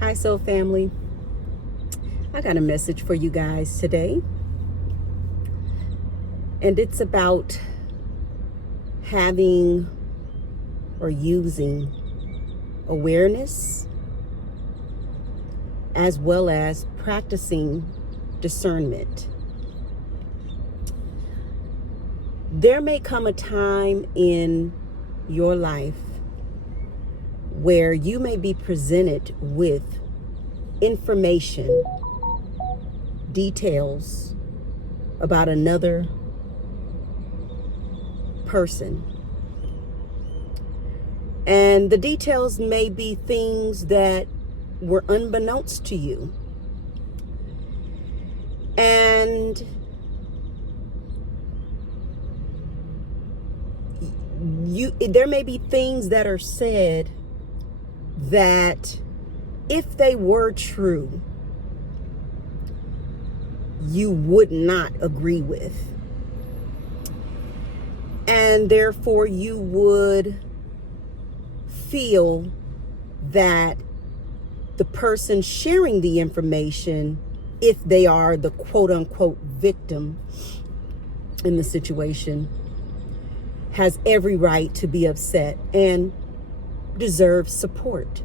Hi, Soul Family. I got a message for you guys today, and it's about having or using awareness as well as practicing discernment. There may come a time in your life where you may be presented with information, details about another person. And the details may be things that were unbeknownst to you. And there may be things that are said that, if they were true, you would not agree with. And therefore you would feel that the person sharing the information, if they are the quote unquote victim in the situation, has every right to be upset and deserves support.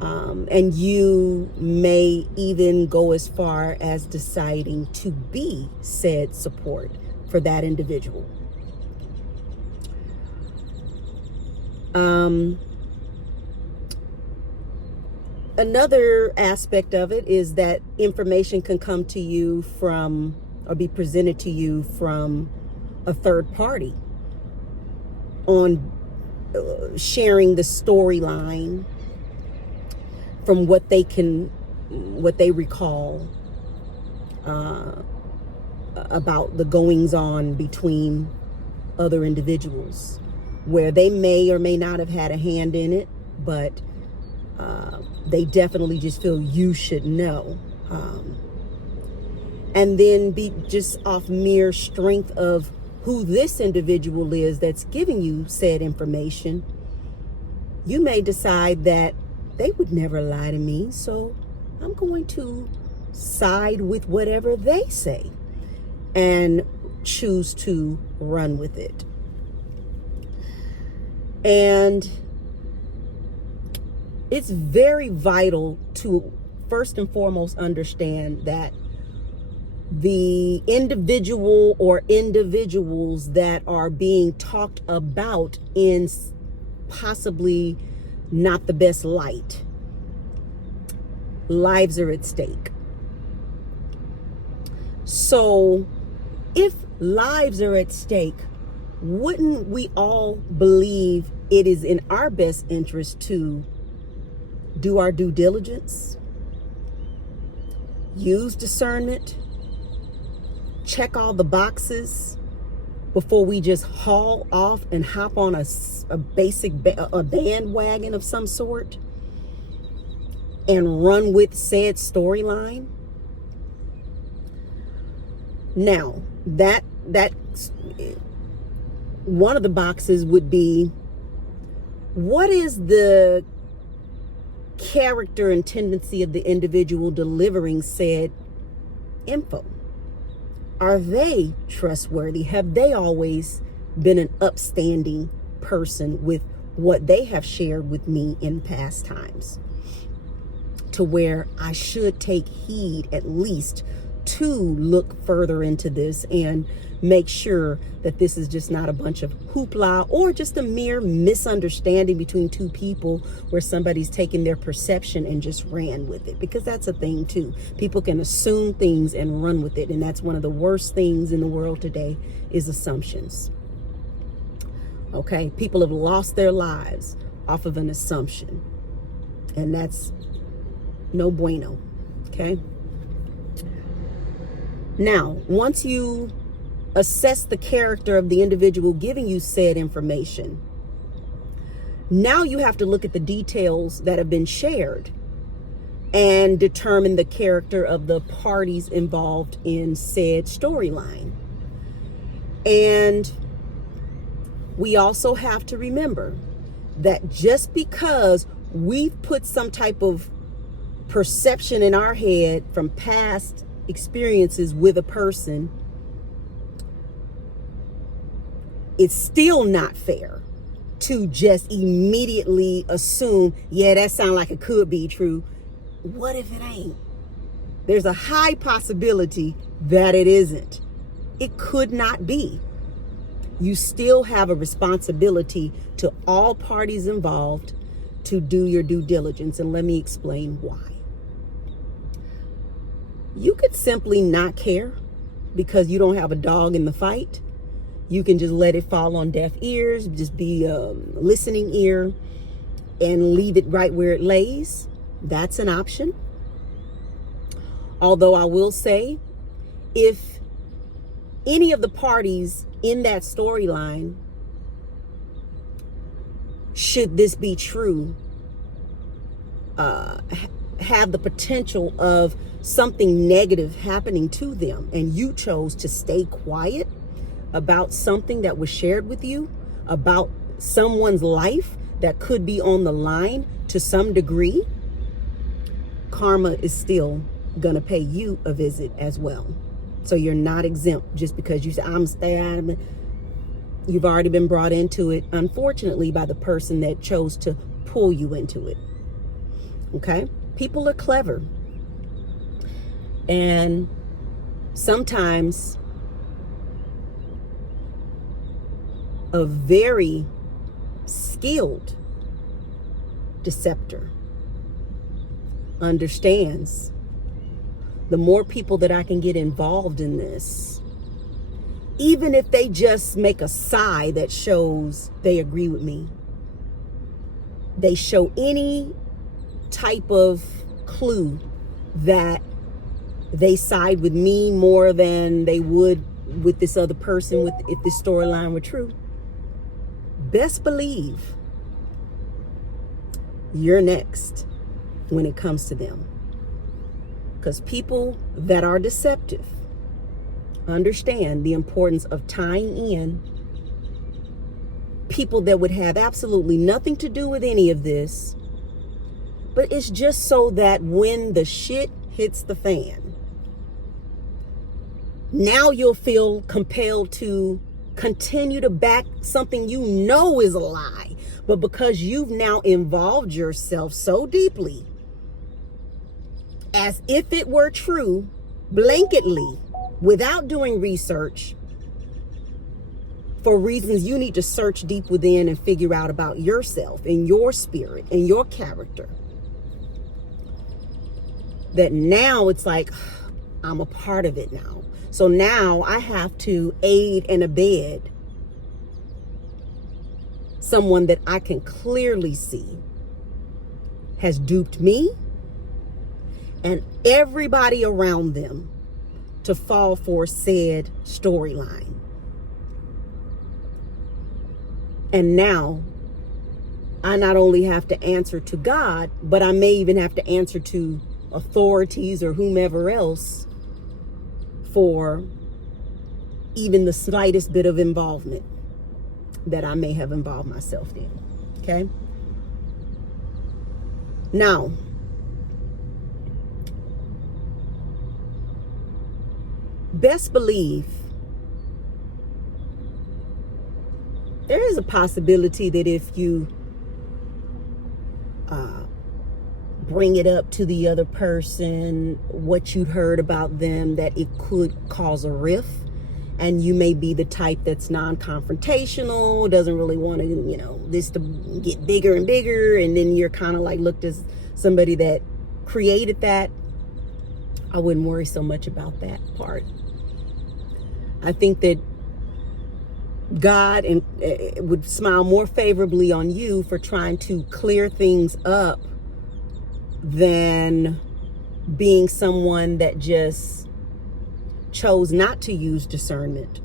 And you may even go as far as deciding to be said support for that individual. Another aspect of it is that information can come to you from, or be presented to you from, a third party on sharing the storyline from what they recall about the goings on between other individuals, where they may or may not have had a hand in it, but they definitely just feel you should know. And then be just off mere strength of who this individual is that's giving you said information, you may decide that they would never lie to me, so I'm going to side with whatever they say and choose to run with it. And it's very vital to first and foremost understand that the individual or individuals that are being talked about in possibly not the best light, lives are at stake. So if lives are at stake, wouldn't we all believe it is in our best interest to do our due diligence, use discernment, check all the boxes before we just haul off and hop on a basic bandwagon of some sort and run with said storyline? Now, that one of the boxes would be, what is the character and tendency of the individual delivering said info? Are they trustworthy? Have they always been an upstanding person with what they have shared with me in past times, to where I should take heed at least to look further into this and make sure that this is just not a bunch of hoopla or just a mere misunderstanding between two people where somebody's taken their perception and just ran with it? Because that's a thing too. People can assume things and run with it. And that's one of the worst things in the world today, is assumptions. Okay. People have lost their lives off of an assumption, and that's no bueno. Okay. Now, once you assess the character of the individual giving you said information, now you have to look at the details that have been shared and determine the character of the parties involved in said storyline. And we also have to remember that just because we've put some type of perception in our head from past experiences with a person, it's still not fair to just immediately assume, yeah, that sounds like it could be true. What if it ain't? There's a high possibility that it isn't. It could not be. You still have a responsibility to all parties involved to do your due diligence. And let me explain why. You could simply not care because you don't have a dog in the fight. You can just let it fall on deaf ears, just be a listening ear and leave it right where it lays. That's an option. Although I will say, if any of the parties in that storyline, should this be true, have the potential of something negative happening to them, and you chose to stay quiet about something that was shared with you, about someone's life that could be on the line to some degree, karma is still gonna pay you a visit as well. So you're not exempt just because you say, I'm staying. You've already been brought into it, unfortunately, by the person that chose to pull you into it. Okay? People are clever. And sometimes a very skilled deceptor understands the more people that I can get involved in this, even if they just make a sigh that shows they agree with me, they show any type of clue that they side with me more than they would with this other person, if this storyline were true, best believe you're next when it comes to them. Because people that are deceptive understand the importance of tying in people that would have absolutely nothing to do with any of this, but it's just so that when the shit hits the fan, now you'll feel compelled to continue to back something you know is a lie, but because you've now involved yourself so deeply, as if it were true, blanketly, without doing research, for reasons you need to search deep within and figure out about yourself and your spirit and your character, that now it's like, I'm a part of it now. So now I have to aid and abet someone that I can clearly see has duped me and everybody around them to fall for said storyline. And now I not only have to answer to God, but I may even have to answer to authorities or whomever else for even the slightest bit of involvement that I may have involved myself in. Okay? Now, best believe there is a possibility that if you bring it up to the other person, what you'd heard about them, that it could cause a rift. And you may be the type that's non-confrontational, doesn't really want to, this to get bigger and bigger. And then you're kind of like looked as somebody that created that. I wouldn't worry so much about that part. I think that God would smile more favorably on you for trying to clear things up than being someone that just chose not to use discernment,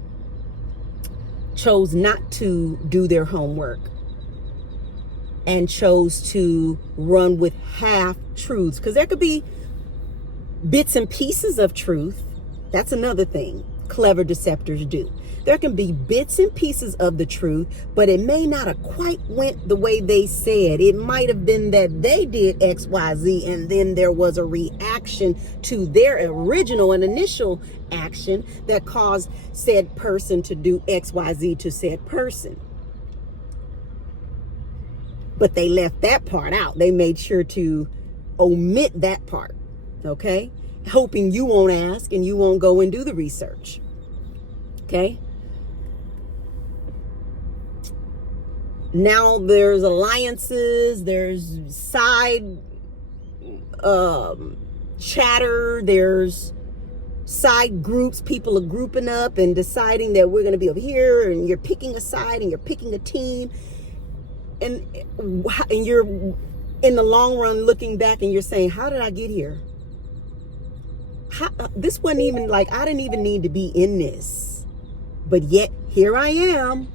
chose not to do their homework, and chose to run with half truths. Because there could be bits and pieces of truth. That's another thing. clever deceptors do. There can be bits and pieces of the truth, but it may not have quite went the way they said. It might have been that they did X, Y, Z, and then there was a reaction to their original and initial action that caused said person to do X, Y, Z to said person. But they left that part out. They made sure to omit that part, okay? Hoping you won't ask and you won't go and do the research, okay? Now there's alliances, there's side chatter, there's side groups. People are grouping up and deciding that we're going to be over here, and you're picking a side and you're picking a team, and you're in the long run looking back and you're saying, how did I get here? This wasn't even like, I didn't even need to be in this, but yet here I am.